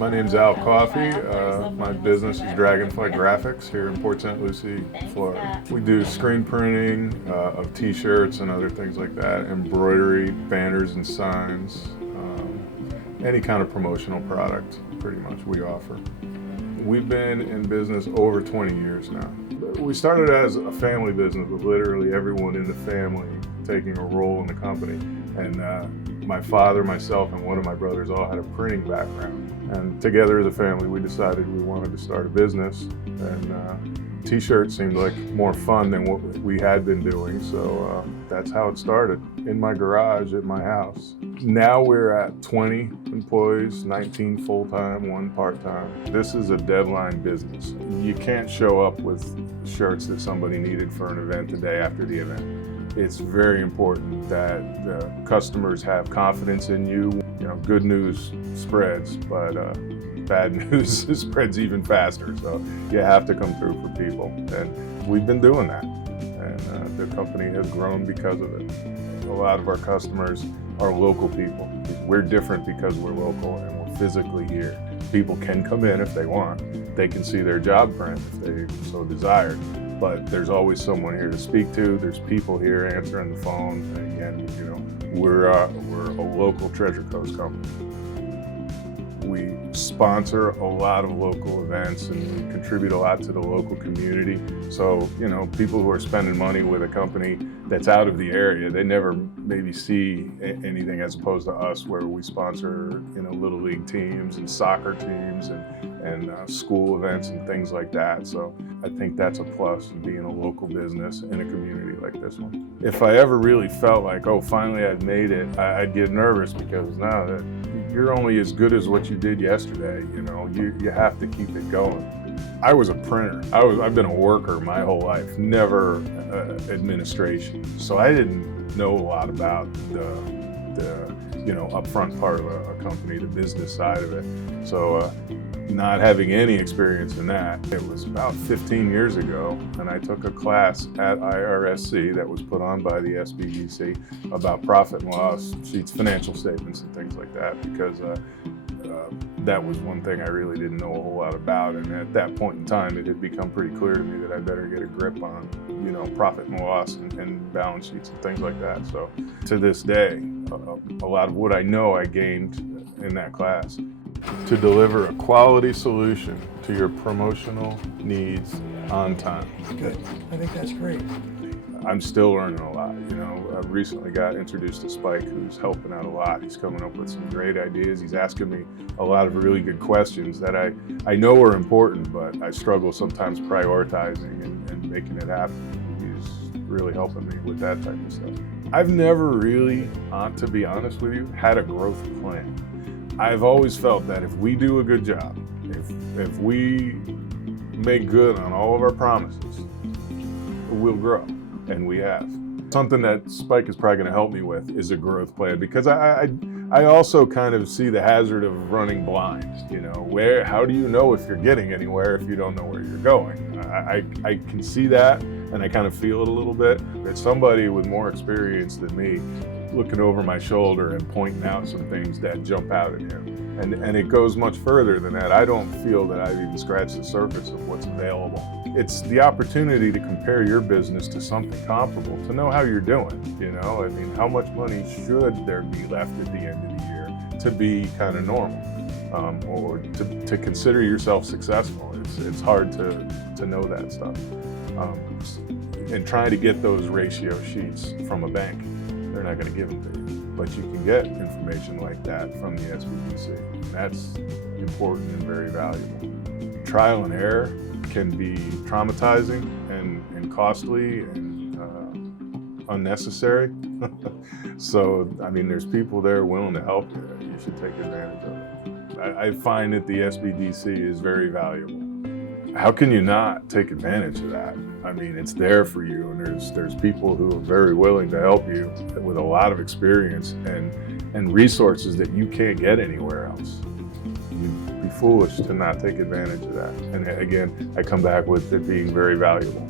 My name's Al Coffey. My business is DragonFly Graphics here in Port St. Lucie, Florida. We do screen printing of t-shirts and other things like that, embroidery, banners and signs, any kind of promotional product pretty much we offer. We've been in business over 20 years now. We started as a family business with literally everyone in the family taking a role in the company. And my father, myself, and one of my brothers all had a printing background. And together as a family, we decided we wanted to start a business. And t-shirts seemed like more fun than what we had been doing. So that's how it started, in my garage at my house. Now we're at 20 employees, 19 full-time, 1 part-time. This is a deadline business. You can't show up with shirts that somebody needed for an event the day after the event. It's very important that the customers have confidence in you. You know, good news spreads, but bad news spreads even faster. So you have to come through for people, and we've been doing that. And the company has grown because of it. A lot of our customers are local people. We're different because we're local and we're physically here. People can come in if they want. They can see their job print if they so desire. But there's always someone here to speak to. There's people here answering the phone. And again, you know, we're a local Treasure Coast company. We sponsor a lot of local events and we contribute a lot to the local community. So, you know, people who are spending money with a company that's out of the area, they never maybe see anything as opposed to us, where we sponsor, you know, little league teams and soccer teams and school events and things like that. So I think that's a plus of being a local business in a community like this one. If I ever really felt like, oh, finally I'd made it, I'd get nervous, because now that you're only as good as what you did yesterday. You know, you have to keep it going. I was a printer. I've been a worker my whole life, never administration. So I didn't know a lot about the you know, upfront part of a company, the business side of it. So not having any experience in that, it was about 15 years ago, and I took a class at IRSC that was put on by the SBDC about profit and loss sheets, financial statements and things like that, because that was one thing I really didn't know a whole lot about. And at that point in time, it had become pretty clear to me that I better get a grip on, you know, profit and loss and balance sheets and things like that. So to this day, a lot of what I know I gained in that class. To deliver a quality solution to your promotional needs on time. Good. I think that's great. I'm still learning a lot. You know, I recently got introduced to Spike, who's helping out a lot. He's coming up with some great ideas. He's asking me a lot of really good questions that I know are important, but I struggle sometimes prioritizing and making it happen. He's really helping me with that type of stuff. I've never really, to be honest with you, had a growth plan. I've always felt that if we do a good job, if we make good on all of our promises, we'll grow, and we have. Something that Spike is probably going to help me with is a growth plan, because I also kind of see the hazard of running blind. You know, how do you know if you're getting anywhere if you don't know where you're going? I can see that, and I kind of feel it a little bit. It's somebody with more experience than me looking over my shoulder and pointing out some things that jump out at him. And it goes much further than that. I don't feel that I've even scratched the surface of what's available. It's the opportunity to compare your business to something comparable, to know how you're doing. You know, I mean, how much money should there be left at the end of the year to be kind of normal, or to consider yourself successful? It's hard to know that stuff. And trying to get those ratio sheets from a bank, they're not going to give them to you. But you can get information like that from the SBDC. That's important and very valuable. Trial and error can be traumatizing and costly and unnecessary. So, I mean, there's people there willing to help you. You should take advantage of it. I find that the SBDC is very valuable. How can you not take advantage of that? I mean, it's there for you, and there's people who are very willing to help you with a lot of experience and resources that you can't get anywhere else. You'd be foolish to not take advantage of that. And again, I come back with it being very valuable.